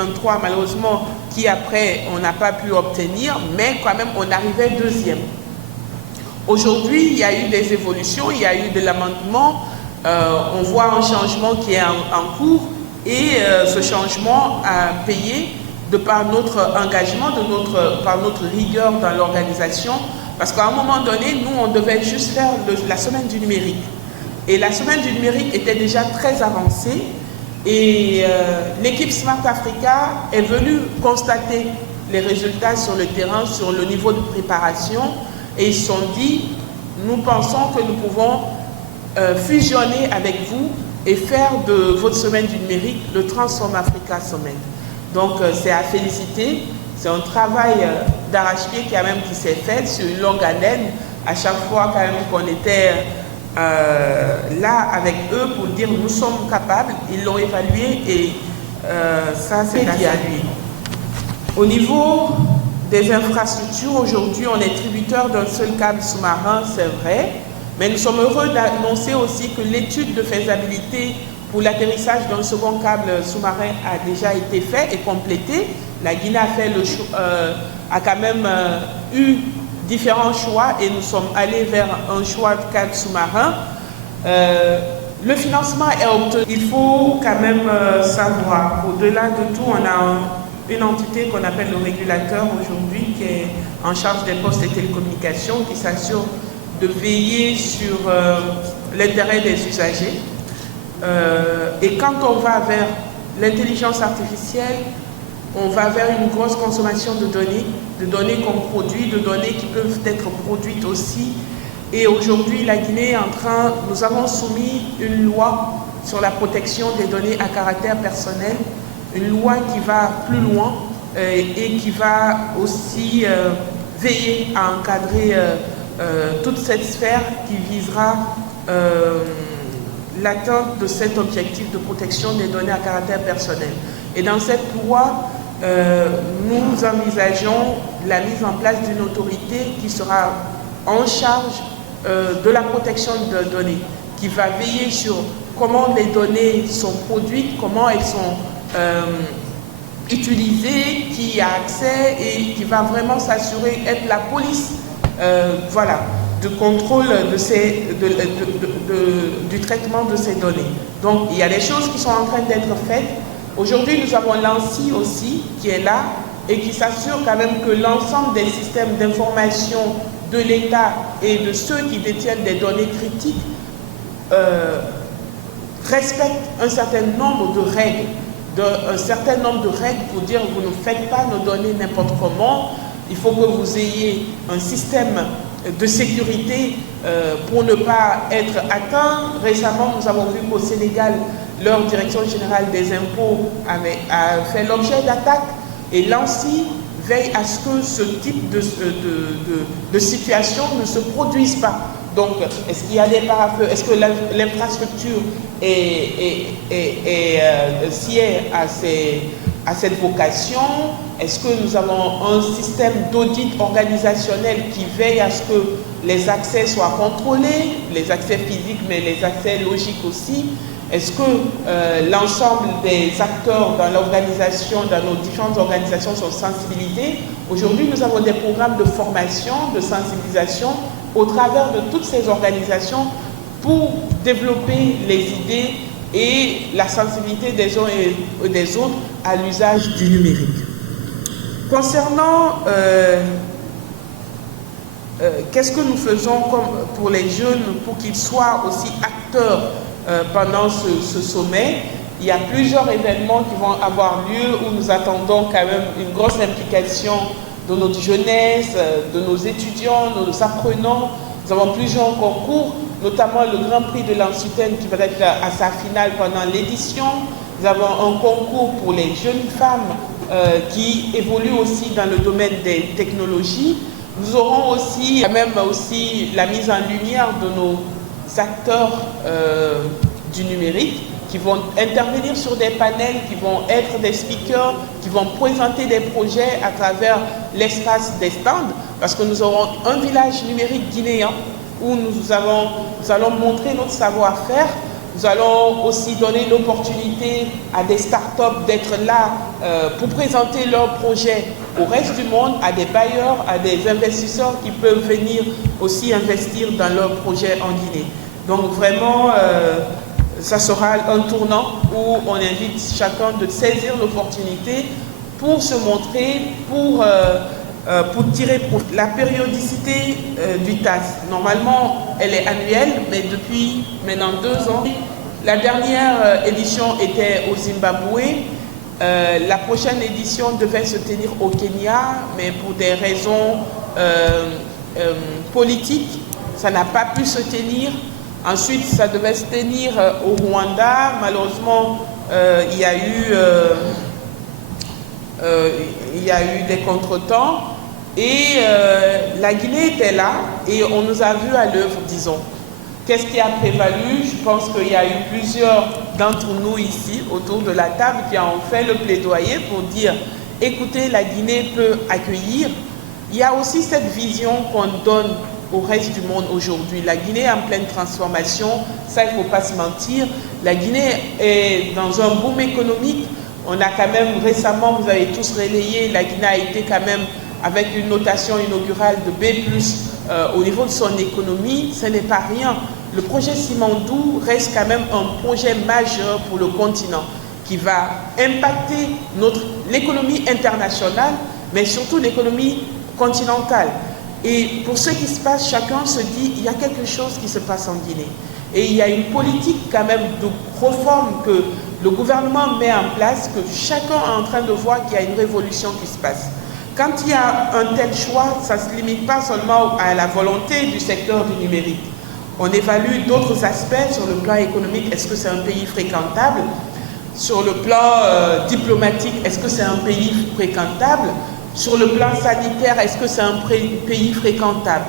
2023, malheureusement, qui après, on n'a pas pu obtenir, mais quand même, on arrivait deuxième. Aujourd'hui, il y a eu des évolutions, il y a eu de l'amendement, on voit un changement qui est en cours, et ce changement a payé de par notre engagement, par notre rigueur dans l'organisation, parce qu'à un moment donné, nous, on devait juste faire la semaine du numérique. Et la semaine du numérique était déjà très avancée, et l'équipe Smart Africa est venue constater les résultats sur le terrain, sur le niveau de préparation, et ils se sont dit, nous pensons que nous pouvons fusionner avec vous et faire de votre semaine du numérique le Transform Africa Summit. Donc c'est à féliciter, c'est un travail d'arrache-pied qui s'est fait sur une longue haleine, à chaque fois quand même qu'on était là avec eux pour dire nous sommes capables, ils l'ont évalué et ça c'est dit à lui. Au niveau des infrastructures, aujourd'hui on est tributaire d'un seul câble sous-marin, c'est vrai, mais nous sommes heureux d'annoncer aussi que l'étude de faisabilité pour l'atterrissage d'un second câble sous-marin a déjà été faite et complétée. La Guinée a quand même eu différents choix et nous sommes allés vers un choix de câble sous-marin. Le financement est obtenu. Il faut quand même savoir, au-delà de tout, on a une entité qu'on appelle le régulateur aujourd'hui qui est en charge des postes et télécommunications, qui s'assure de veiller sur l'intérêt des usagers. Et quand on va vers l'intelligence artificielle, on va vers une grosse consommation de données qu'on produit, de données qui peuvent être produites aussi. Et aujourd'hui, la Guinée est en train, nous avons soumis une loi sur la protection des données à caractère personnel, une loi qui va plus loin et qui va aussi veiller à encadrer toute cette sphère qui visera l'atteinte de cet objectif de protection des données à caractère personnel. Et dans cette loi, nous envisageons la mise en place d'une autorité qui sera en charge de la protection de données, qui va veiller sur comment les données sont produites, comment elles sont utilisées, qui y a accès et qui va vraiment s'assurer, être la police, voilà, de contrôle du traitement de ces données. Donc, il y a des choses qui sont en train d'être faites. Aujourd'hui, nous avons l'ANSSI aussi, qui est là, et qui s'assure quand même que l'ensemble des systèmes d'information de l'État et de ceux qui détiennent des données critiques respectent un certain nombre de règles, pour dire vous ne faites pas nos données n'importe comment, il faut que vous ayez un système de sécurité pour ne pas être atteint. Récemment, nous avons vu qu'au Sénégal, leur direction générale des impôts a fait l'objet d'attaques et l'ANSSI veille à ce que ce type de situation ne se produise pas. Donc, est-ce qu'il y a des parafeux? Est-ce que l'infrastructure sied à cette vocation? Est-ce que nous avons un système d'audit organisationnel qui veille à ce que les accès soient contrôlés, les accès physiques, mais les accès logiques aussi? Est-ce que l'ensemble des acteurs dans l'organisation, dans nos différentes organisations sont sensibilisés? Aujourd'hui, nous avons des programmes de formation, de sensibilisation au travers de toutes ces organisations pour développer les idées et la sensibilité des uns et des autres à l'usage du numérique. Concernant qu'est-ce que nous faisons pour les jeunes pour qu'ils soient aussi acteurs pendant ce sommet, il y a plusieurs événements qui vont avoir lieu où nous attendons quand même une grosse implication de notre jeunesse, de nos étudiants, de nos apprenants. Nous avons plusieurs concours, notamment le Grand Prix de l'Ansuten qui va être à sa finale pendant l'édition. Nous avons un concours pour les jeunes femmes qui évoluent aussi dans le domaine des technologies. Nous aurons aussi, même aussi la mise en lumière de nos acteurs du numérique qui vont intervenir sur des panels, qui vont être des speakers, qui vont présenter des projets à travers l'espace des stands, parce que nous aurons un village numérique guinéen où nous allons montrer notre savoir-faire Nous allons aussi donner l'opportunité à des startups d'être là pour présenter leurs projets au reste du monde, à des bailleurs, à des investisseurs qui peuvent venir aussi investir dans leurs projets en Guinée. Donc vraiment, ça sera un tournant où on invite chacun de saisir l'opportunité pour se montrer, pour tirer profit. La périodicité du TAS, normalement, elle est annuelle, mais depuis maintenant 2 ans, la dernière édition était au Zimbabwe. La prochaine édition devait se tenir au Kenya, mais pour des raisons politiques, ça n'a pas pu se tenir. Ensuite, ça devait se tenir au Rwanda. Malheureusement, il y a eu des contretemps. Et la Guinée était là et on nous a vus à l'œuvre, disons. Qu'est-ce qui a prévalu? Je pense qu'il y a eu plusieurs d'entre nous ici, autour de la table, qui ont fait le plaidoyer pour dire, écoutez, la Guinée peut accueillir. Il y a aussi cette vision qu'on donne au reste du monde aujourd'hui. La Guinée est en pleine transformation, ça il ne faut pas se mentir. La Guinée est dans un boom économique. On a quand même récemment, vous avez tous relayé, la Guinée a été quand même avec une notation inaugurale de B+, au niveau de son économie, ce n'est pas rien. Le projet Simandou reste quand même un projet majeur pour le continent qui va impacter l'économie internationale, mais surtout l'économie continentale. Et pour ce qui se passe, chacun se dit, il y a quelque chose qui se passe en Guinée. Et il y a une politique quand même de réforme que le gouvernement met en place, que chacun est en train de voir qu'il y a une révolution qui se passe. Quand il y a un tel choix, ça ne se limite pas seulement à la volonté du secteur du numérique. On évalue d'autres aspects sur le plan économique. Est-ce que c'est un pays fréquentable? Sur le plan diplomatique, est-ce que c'est un pays fréquentable? Sur le plan sanitaire, est-ce que c'est un pays fréquentable?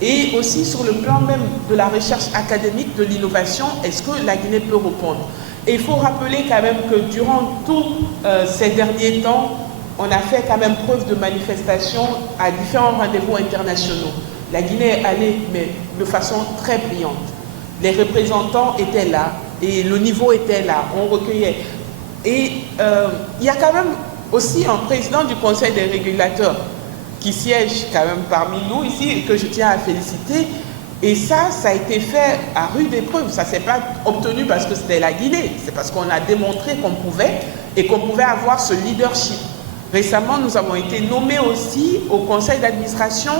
Et aussi sur le plan même de la recherche académique, de l'innovation, est-ce que la Guinée peut répondre? Et il faut rappeler quand même que durant tous ces derniers temps, on a fait quand même preuve de manifestation à différents rendez-vous internationaux. La Guinée est allée, mais de façon très brillante. Les représentants étaient là et le niveau était là, on recueillait. Et il y a quand même aussi un président du Conseil des régulateurs qui siège quand même parmi nous ici et que je tiens à féliciter. Et ça a été fait à rude épreuve. Ça ne s'est pas obtenu parce que c'était la Guinée. C'est parce qu'on a démontré qu'on pouvait et qu'on pouvait avoir ce leadership. Récemment, nous avons été nommés aussi au conseil d'administration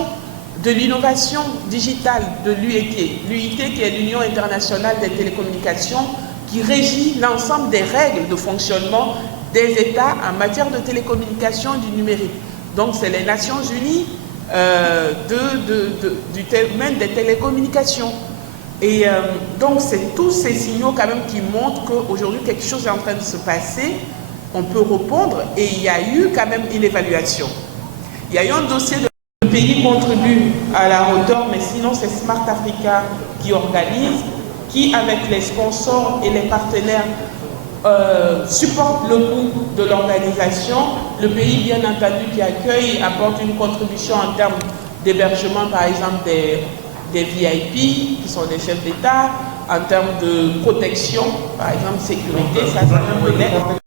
de l'innovation digitale de l'UIT. L'UIT qui est l'Union internationale des télécommunications qui régit l'ensemble des règles de fonctionnement des États en matière de télécommunications et du numérique. Donc c'est les Nations Unies du domaine des télécommunications. Et donc c'est tous ces signaux quand même qui montrent qu'aujourd'hui quelque chose est en train de se passer. On peut répondre et il y a eu quand même une évaluation. Il y a eu un dossier de le pays contribue à la hauteur, mais sinon c'est Smart Africa qui organise, qui avec les sponsors et les partenaires supporte le coût de l'organisation. Le pays bien entendu qui accueille apporte une contribution en termes d'hébergement par exemple des VIP qui sont des chefs d'État, en termes de protection, par exemple sécurité, ça c'est un peu net.